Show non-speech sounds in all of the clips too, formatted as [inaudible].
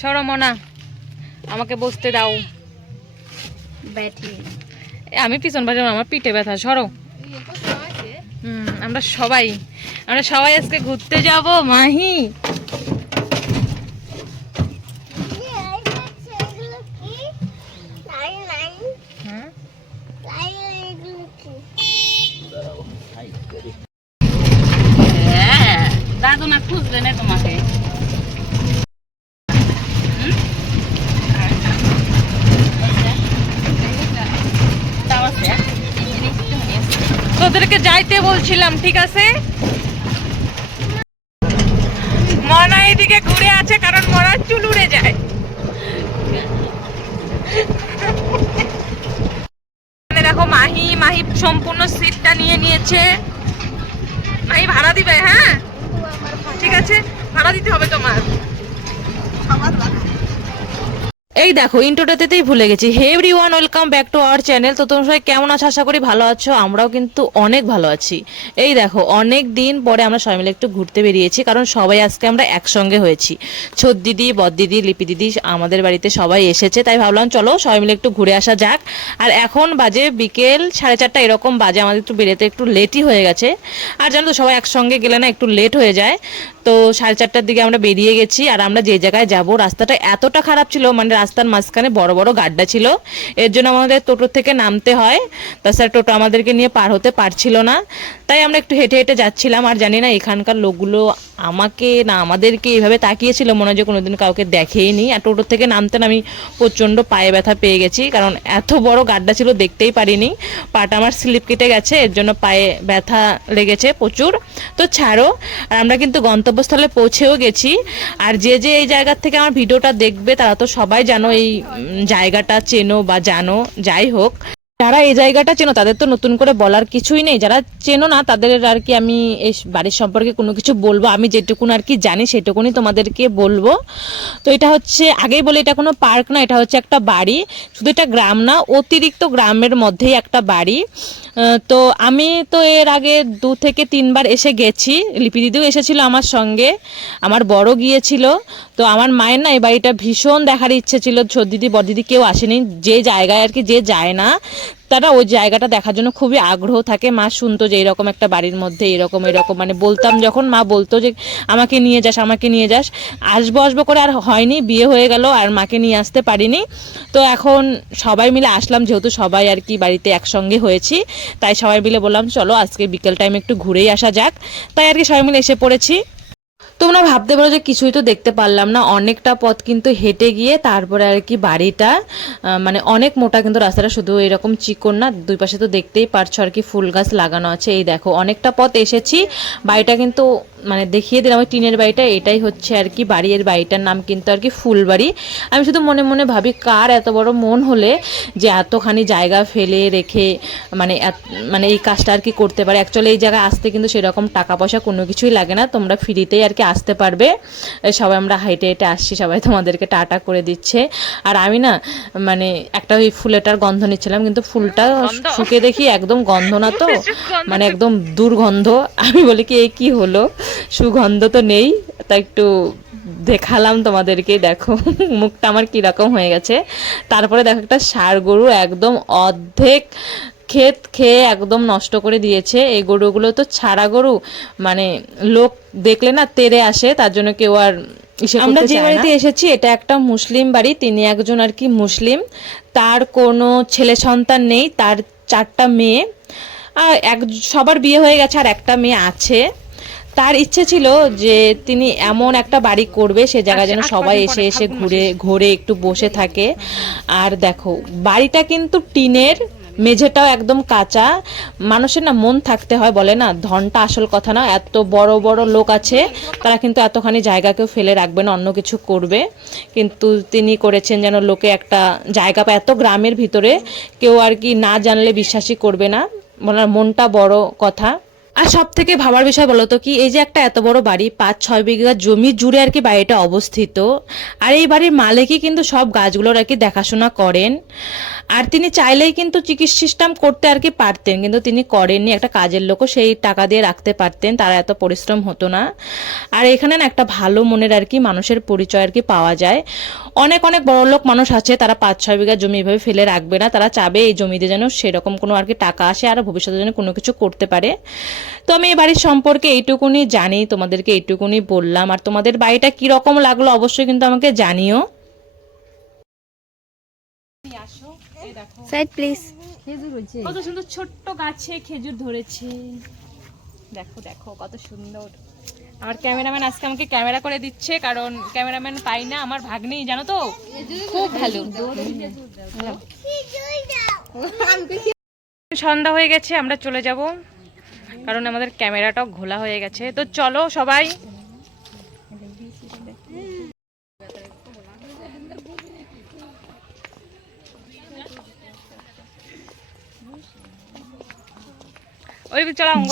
সরমনা আমাকে বসতে দাও। আমি পিছন পাশে আমার পিঠে ব্যথা সরো। আমরা সবাই আমরা সবাই আজকে ঘুরতে যাব মাহি। হ্যাঁ। দাদু না খুঁজবে না তোমাকে? তোদেরকে যাইতে বলছিলাম, ঠিক আছে? মনা এদিকে ঘুরে আছে, কারণ মনার চুল উড়ে যায়। দেখো মাহি মাহি সম্পূর্ণ সিটটা নিয়ে নিয়েছে। মাহি ভাড়া দিবে হ্যাঁ? ঠিক আছে, ভাড়া দিতে হবে তোমার। এই দেখো ইন্ট্রোটাতেই ভুলে গেছি। Hey everyone welcome back to our channel তো তোমরা সবাই কেমন আছো? আশা করি ভালো আছো। আমরাও কিন্তু অনেক ভালো আছি। এই দেখো, অনেক দিন পরে আমরা সবাই মিলে একটু ঘুরতে বেরিয়েছি, কারণ সবাই আজকে আমরা একসঙ্গে হয়েছি। ছোট দিদি বদ দিদি, লিপি দিদি, আমাদের বাড়িতে সবাই এসেছে, তাই ভাবলাম চলো সবাই মিলে একটু ঘুরে আসা যাক। আর এখন বাজে বিকেল সাড়ে চারটা, এরকম বাজে, আমাদের একটু বেরোতে একটু লেটই হয়ে গেছে। আর জানো তো, সবাই একসঙ্গে গেলে না একটু লেট হয়ে যায়। তো সাড়ে চারটার দিকে আমরা বেরিয়ে গেছি, আর আমরা যে জায়গায় যাব, রাস্তাটা এতটা খারাপ ছিল মানে রাস্তার মাঝখানে বড় বড় গাড্ডা ছিল। এর জন্য আমাদের টোটো থেকে নামতে হয়। তাছাড়া টোটো আমাদেরকে নিয়ে পার হতে পারছিল না। তাই আমরা একটু হেঁটে হেঁটে যাচ্ছিলাম, আর জানি না এখানকার লোকগুলো আমাকে না আমাদেরকে এইভাবে তাকিয়েছিল, মনে হয় যে কোনোদিন কাউকে দেখেইনি। আর টোটো থেকে নামতে না আমি প্রচণ্ড পায়ে ব্যথা পেয়ে গেছি, কারণ এত বড় গাড্ডা ছিল, দেখতেই পারিনি। পাটা আমার স্লিপ কেটে গেছে, এর জন্য পায়ে ব্যথা লেগেছে প্রচুর। তো ছাড়ো, আর আমরা কিন্তু গন্তব্যস্থলে পৌঁছেও গেছি। আর যে যে এই জায়গা থেকে আমার ভিডিওটা দেখবে, তারা তো সবাই জানো এই জায়গাটা চেনো বা জানো, যাই হোক। যারা এই জায়গাটা চেনো, তাদের তো নতুন করে বলার কিছুই নেই। যারা চেনো না, তাদের আর কি আমি এই বাড়ির সম্পর্কে কোনো কিছু বলব। আমি যেটুকুন আর কি জানি সেটুকুনি তোমাদেরকে বলব। তো এটা হচ্ছে, আগেই বলে এটা কোনো পার্ক না, এটা হচ্ছে একটা বাড়ি। শুধু এটা গ্রাম না, অতিরিক্ত গ্রামের মধ্যেই একটা বাড়ি। তো আমি তো এর আগে দু থেকে তিনবার এসে গেছি। লিপি দিদিও এসেছিল আমার সঙ্গে। আমার বড় গিয়েছিল। তো আমার মায়ের না, এই বাড়িটা ভীষণ দেখার ইচ্ছে ছিল। ছোট দিদি, বড় দিদি কেউ আসেনি। যে জায়গায় আর কি যে যায় না। তারা ওই জায়গাটা দেখার জন্য খুবই আগ্রহ থাকে। মা শুনতো যে এরকম একটা বাড়ির মধ্যে এরকম এরকম মানে বলতাম যখন মা বলতো যে, আমাকে নিয়ে যাস, আমাকে নিয়ে যাস। আসব আসব করে আর হয়নি, বিয়ে হয়ে গেল আর মাকে নিয়ে আসতে পারিনি। তো এখন সবাই মিলে আসলাম, যেহেতু সবাই আর কি বাড়িতে একসঙ্গে হয়েছি, তাই সবাই মিলে বললাম, চলো আজকে বিকেল টাইম একটু ঘুরেই আসা যাক। তাই আর কি সবাই মিলে এসে পড়েছি। তোমরা ভাবতে পারো যে কিছুই তো দেখতে পারলাম না। অনেকটা পথ কিন্তু হেঁটে গিয়ে তারপরে আর কি বাড়িটা মানে অনেক মোটা কিন্তু রাস্তাটা, শুধু এরকম চিকন না, দুই পাশে তো দেখতেই পারছ আর কি ফুল গাছ লাগানো আছে। এই দেখো, অনেকটা পথ এসেছি। বাড়িটা কিন্তু মানে দেখিয়ে দিলাম ওই টিনের বাড়িটা এটাই হচ্ছে আর কি বাড়ির বাড়িটার নাম কিন্তু আর কি ফুলবাড়ি। আমি শুধু মনে মনে ভাবি কার এত বড় মন হলে যে এতখানি জায়গা ফেলে রেখে মানে মানে এই কাজটা আর কি করতে পারে। অ্যাকচুয়ালি এই জায়গায় আসতে কিন্তু সেরকম টাকা পয়সা কোনো কিছুই লাগে না। তোমরা ফ্রিতেই আর কি আসতে পারবে। সবাই আমরা হেঁটে হেঁটে আসছি সবাই তোমাদেরকে টাটা করে দিচ্ছে। আর আমি না মানে একটা ওই ফুলেটার গন্ধ নিচ্ছিলাম কিন্তু ফুলটা শুকে দেখি একদম গন্ধ না তো। [laughs] মানে একদম দুর্গন্ধ। আমি বলি কি এই কী হলো? সুগন্ধ তো নেই তা একটু দেখালাম তোমাদেরকে দেখো মুখটা আমার কীরকম হয়ে গেছে। তারপরে দেখো একটা ষাঁড় গরু একদম অর্ধেক ক্ষেত খেয়ে একদম নষ্ট করে দিয়েছে। এই গরুগুলো তো ছাড়া গরু মানে লোক দেখলে না তেরে আসে তার জন্য কেউ আর আমরা যে বাড়িতে এসেছি এটা একটা মুসলিম বাড়ি তিনি একজন আর কি মুসলিম। তার কোনো ছেলে সন্তান নেই তার চারটা মেয়ে। আর এক সবার বিয়ে হয়ে গেছে আর একটা মেয়ে আছে। তার ইচ্ছে ছিল যে তিনি এমন একটা বাড়ি করবে সে জায়গায় যেন সবাই এসে এসে ঘুরে ঘুরে একটু বসে থাকে। আর দেখো বাড়িটা কিন্তু টিনের মেঝেটাও একদম কাঁচা। মানুষের না মন থাকতে হয় বলে না ধনটা আসল কথা না এত বড় বড় লোক আছে তারা কিন্তু এতখানি জায়গাকেও ফেলে রাখবে না অন্য কিছু করবে। কিন্তু তিনি করেছেন যেন লোকে একটা জায়গা পায় এত গ্রামের ভিতরে কেউ আর কি না জানলে বিশ্বাসই করবে না। ওনার মনটা বড় কথা। আর সব থেকে ভাবার বিষয় বলো তো কি, এই যে একটা এত বড় বাড়ি, পাঁচ, ছয় বিঘা জমি জুড়ে আর কি বাড়িটা অবস্থিত, আর এই বাড়ির মালিকই কিন্তু সব গাছগুলোর আর কি দেখাশোনা করেন, আর তিনি চাইলেই কিন্তু চিকিৎসা সিস্টেম করতে আর কি পারতেন, কিন্তু তিনি করেননি, একটা কাজের লোকও সেই টাকা দিয়ে রাখতে পারতেন, তারা এত পরিশ্রম হতো না, আর এখানে না একটা ভালো মনের আর কি মানুষের পরিচয় আর কি পাওয়া যায়, অনেক অনেক বড় লোক মানুষ আছে, তারা পাঁচ, ছয় বিঘা জমি এভাবে ফেলে রাখবে না, তারা চাবে এই জমিতে যেন সেরকম কোনো আর কি টাকা আসে আর ভবিষ্যতে যেন কোনো কিছু করতে পারে তো আমি এই বাড়ির সম্পর্কে এইটুকুনি জানি তোমাদেরকে এইটুকুনি বললাম। আর তোমাদের বাড়িটা কি রকম লাগল অবশ্যই কিন্তু আমাকে জানিও। সাইড প্লিজ কত সুন্দর ছোট্ট গাছে খেজুর ধরেছে। দেখো দেখো কত সুন্দর। আমার ক্যামেরাম্যান আজকে আমাকে ক্যামেরা করে দিচ্ছে কারণ ক্যামেরাম্যান পাই না আমার ভাগ্নেই জানো তো? খুব ভালো। সন্ধ্যা হয়ে গেছে আমরা চলে যাব। কারণ আমাদের ক্যামেরাটাও ঘোলা হয়ে গেছে। তো চলো সবাই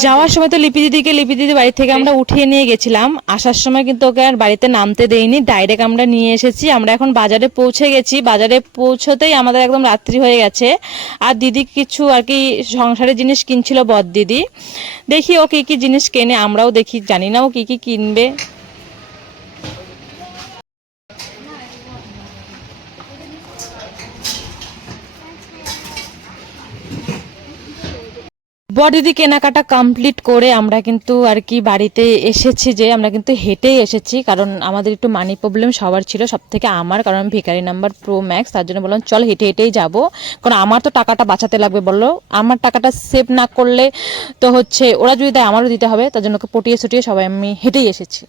যাওয়ার সময় তো লিপি দিদিকে লিপি দিদি বাড়ি থেকে আমরা উঠিয়ে নিয়ে গেছিলাম। আসার সময় কিন্তু ওকে আর বাড়িতে নামতে দেইনি ডাইরেক্ট আমরা নিয়ে এসেছি। আমরা এখন বাজারে পৌঁছে গেছি। বাজারে পৌঁছতেই আমাদের একদম রাত্রি হয়ে গেছে। আর দিদি কিছু আর কি সংসারের জিনিস কিনছিল বদ দিদি। দেখি ও কি কি জিনিস কেনে আমরাও দেখি। জানি না ও কি কি কিনবে। বড়দিদি কেনাকাটা কমপ্লিট করে আমরা কিন্তু আর কি বাড়িতে এসেছি যে আমরা কিন্তু হেঁটেই এসেছি, কারণ আমাদের একটু মানি প্রবলেম সবার ছিল সব থেকে আমার, কারণ ভিকারি নাম্বার প্রো ম্যাক্স তার জন্য বললাম, চল হেঁটে হেঁটেই যাব। কারণ আমার তো টাকাটা বাঁচাতে লাগবে, বলল। আমার টাকাটা সেভ না করলে তো হচ্ছে, ওরা যদি দেয় আমারও দিতে হবে, তার জন্য পটিয়ে ছুটিয়ে সবাই আমি হেঁটেই এসেছি।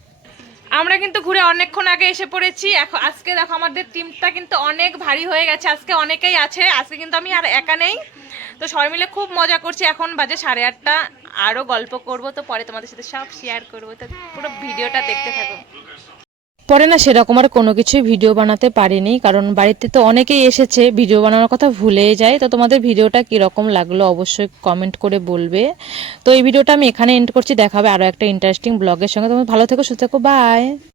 আমরা কিন্তু ঘুরে অনেকক্ষণ আগে এসে পড়েছি। এখন আজকে দেখো আমাদের টিমটা কিন্তু অনেক ভারী হয়ে গেছে। আজকে অনেকেই আছে, আজকে কিন্তু আমি আর একা নেই। তো সবাই মিলে খুব মজা করছি। এখন বাজে সাড়ে আটটা। আরও গল্প করব। তো পরে তোমাদের সাথে সব শেয়ার করব। তো পুরো ভিডিওটা দেখতে থাকো। পরে না সেরকম আর কোনো কিছুই ভিডিও বানাতে পারিনি, কারণ বাড়িতে তো অনেকেই এসেছে ভিডিও বানানোর কথা ভুলে যায়। তো তোমাদের ভিডিওটা কীরকম লাগল অবশ্যই কমেন্ট করে বলবে। তো এই ভিডিওটা আমি এখানে এন্ড করছি, দেখাবে আরও একটা ইন্টারেস্টিং ব্লগের সঙ্গে। তোমার ভালো থেকো, সুস্থ থেকো বাই